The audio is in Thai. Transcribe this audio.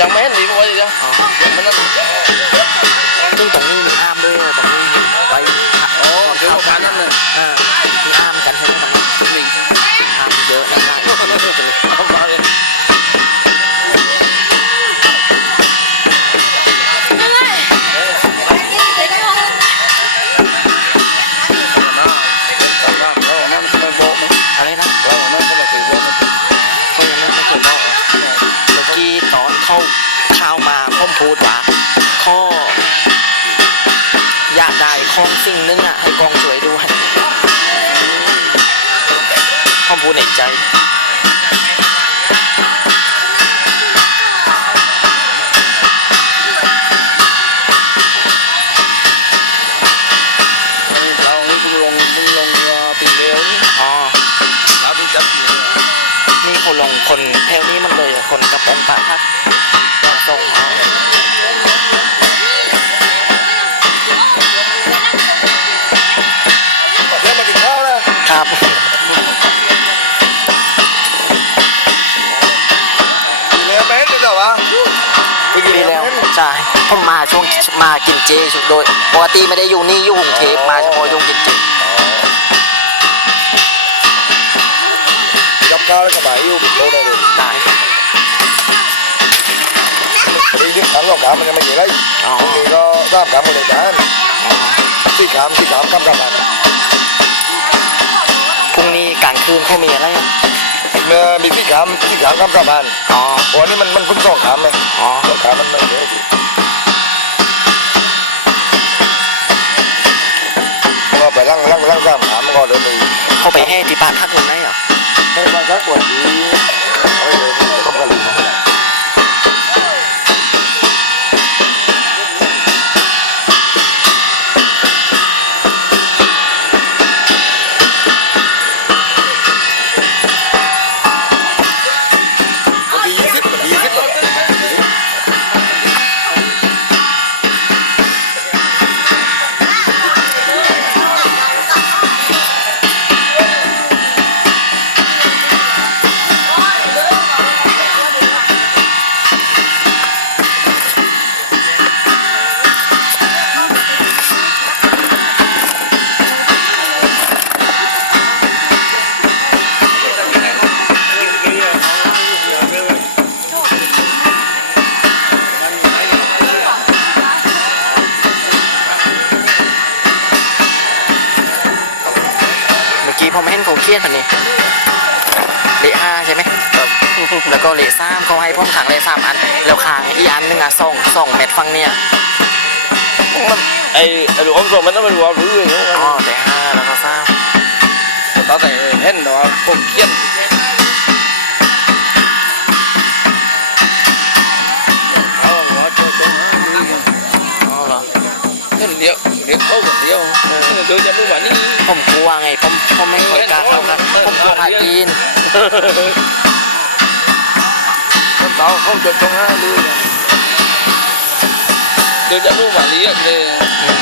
ยังไม่เห็นดีกว่าจ้ะอ๋อยังไม่นั่นซึ่งตรงนี้มีอ้ามด้วยตรงนี้มีไปอ๋อเดี๋ยวผ่านนั่นเลยอ่ามีอ้ามกันใช่ไหม ของสิ่งหนึงอะ ให้กองช่วยด้วยพ่อมพูดในใจเรานี่เพิ่งลงเพิ่งลงปีเร็วนี่อ๋อเราที่จัดปีนี่เขาลงคนแถวนี้มันเลยอะคนกระโปรงปากพักส่งอ๋อ ผมมาช่วงมากินเจชุดโดยปกติไม่ได้อยู่นี่อยู่กรุงเทพมาเฉพาะช่วงกินเจยับข้าวแล้วก็มาอยู่ปิดโลได้เลยได้ปีนี้ครั้งสองครั้งมันยังไม่กี่ไรอ๋อตรงนี้ก็สามครั้งหมดเลยจ้าอ๋อสี่ครั้งสี่ครั้งคำกำลังพรุ่งนี้กลางคืนเขามีอะไรเมื่อมีสี่ครั้งสี่ครั้งคำกำลังอ๋อวันนี้มันมันเพิ่งสองครั้งเลยอ๋อสองครั้งมันไม่เยอะสิ สามครั้งมันก็เลยไปเข้าไปให้ที่บ้านพักคนไหนอะ ผมเห็นเขาเครียดคนนี้เลขห้าใช่ไหมแล้วก็เลขสามเขาให้พ่มขังเลขสามอัน แล้วขังอีกอันหนึงอะสองสองเม็ดฟังเนี่ยมันไอ้ไอ้ลูกอมส้มมันต้องเป็นวัวหรือไงอ๋อแต่ห้าแล้วก็สามตอนแต่เห็นแต่ว่าผมเขียนเอาหัวเจ้าตรงนั้นนี่อ๋อเหรอเห็นเดียวเรียกเข้าคนเดียวเดี๋ยวจะไม่ไหวนี่ผมกลัว วไงผมผมไม่ค่อยกล้าเข้าครับผมกลัวพาจีนคนเตาเข้าจะตรงนั้นดูเดี๋ยวจะรู้ว่าเรียกเลย